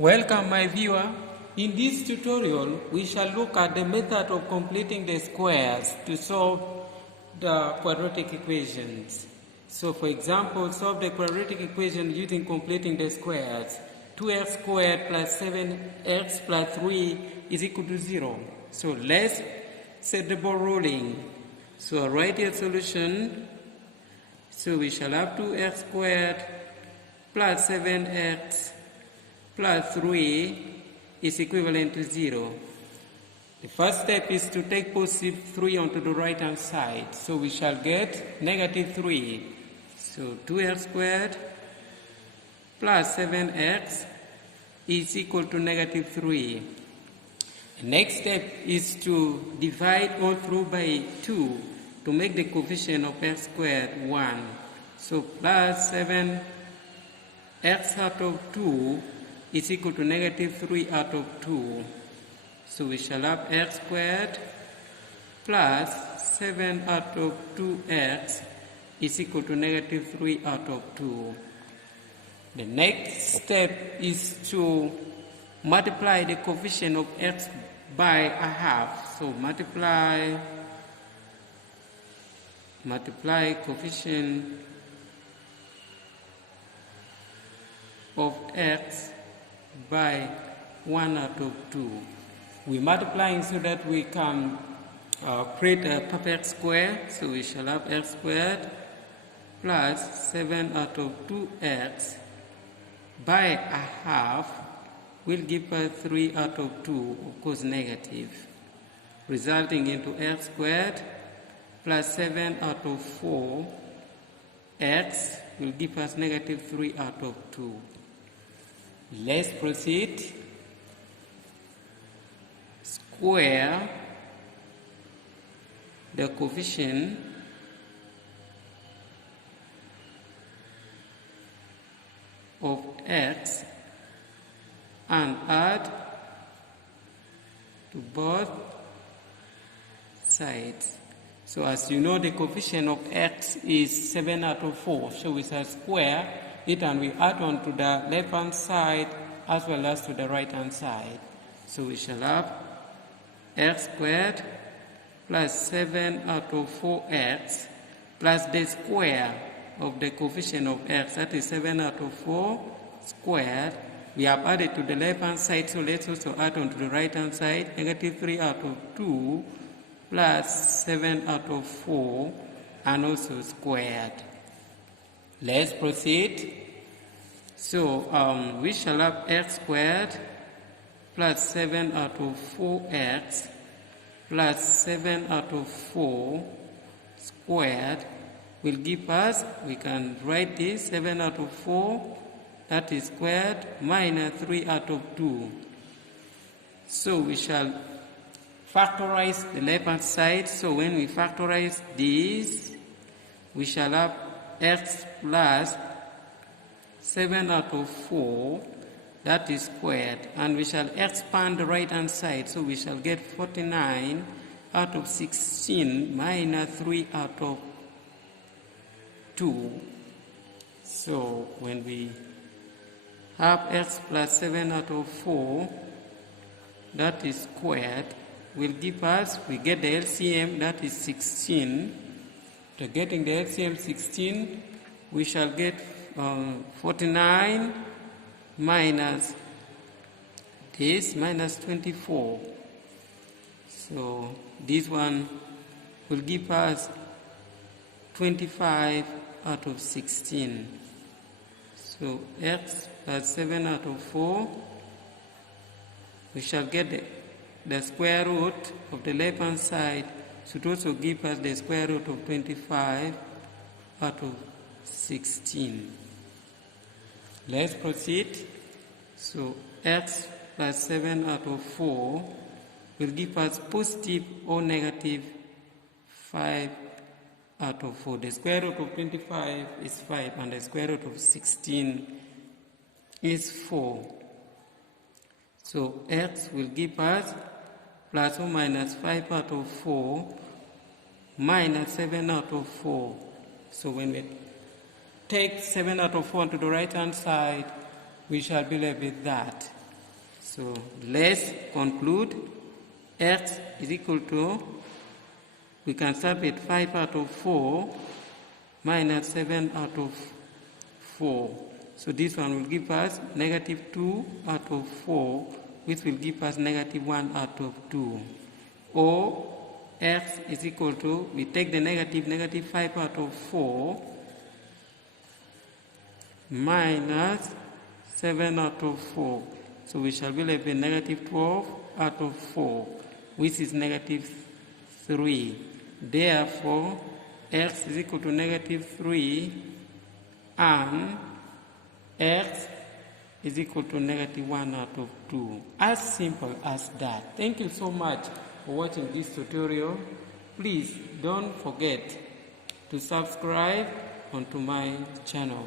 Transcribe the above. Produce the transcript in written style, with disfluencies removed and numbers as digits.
Welcome my viewer. In this tutorial, we shall look at the method of completing the squares to solve the quadratic equations. So for example, solve the quadratic equation using completing the squares. 2x squared plus 7x plus 3 is equal to 0. So let's set the ball rolling. So I'll write a solution. So we shall have 2x squared plus 7x plus 3 is equivalent to 0. The first step is to take positive 3 onto the right hand side. So we shall get negative 3. So 2x squared plus 7x is equal to negative 3. The next step is to divide all through by 2 to make the coefficient of x squared 1. So plus 7x out of 2 is equal to negative 3 out of 2. So we shall have x squared plus 7 out of 2x is equal to negative 3 out of 2. The next step is to multiply the coefficient of x by a half. So multiply coefficient of x by 1 out of 2. We're multiplying so that we can create a perfect square. So we shall have x squared plus 7 out of 2x by a half will give us 3 out of 2, of course negative, resulting into x squared plus 7 out of 4 x will give us negative 3 out of 2. Let's proceed. Square the coefficient of x and add to both sides. So as you know, the coefficient of x is 7 out of 4. So we shall square it and we add on to the left hand side as well as to the right hand side. So we shall have x squared plus 7 out of 4x plus the square of the coefficient of x, that is 7 out of 4 squared. We have added to the left hand side, so let's also add on to the right hand side. Negative 3 out of 2 plus 7 out of 4 and also squared. Let's proceed. So we shall have x squared plus 7 out of 4x plus 7 out of 4 squared will give us, we can write this, 7 out of 4, that is squared, minus 3 out of 2. So we shall factorize the left hand side. So when we factorize this, we shall have x plus 7 out of 4, that is squared, and we shall expand the right hand side. So we shall get 49 out of 16 minus 3 out of 2. So when we have x plus 7 out of 4, that is squared, will give us, we get the LCM, that is 16. So getting the LCM 16, we shall get 49 minus this, minus 24. So this one will give us 25 out of 16. So x plus 7 out of 4, we shall get the square root of the left hand side should also give us the square root of 25 out of 16. Let's proceed. So x plus 7 out of 4 will give us positive or negative 5 out of 4. The square root of 25 is 5 and the square root of 16 is 4. So x will give us plus or minus 5 out of 4 minus 7 out of 4. So when we take 7 out of 4 to the right hand side, we shall be left with that. So let's conclude. X is equal to, we can start with 5 out of 4 minus 7 out of 4. So this one will give us negative 2 out of 4, which will give us negative 1 out of 2. Or X is equal to, we take the negative 5 out of 4 minus 7 out of 4. So we shall be left with negative 12 out of 4, which is negative 3. Therefore, X is equal to negative 3 and X is equal to negative 1 out of 2. As simple as that. Thank you so much for watching this tutorial. Please don't forget to subscribe onto my channel.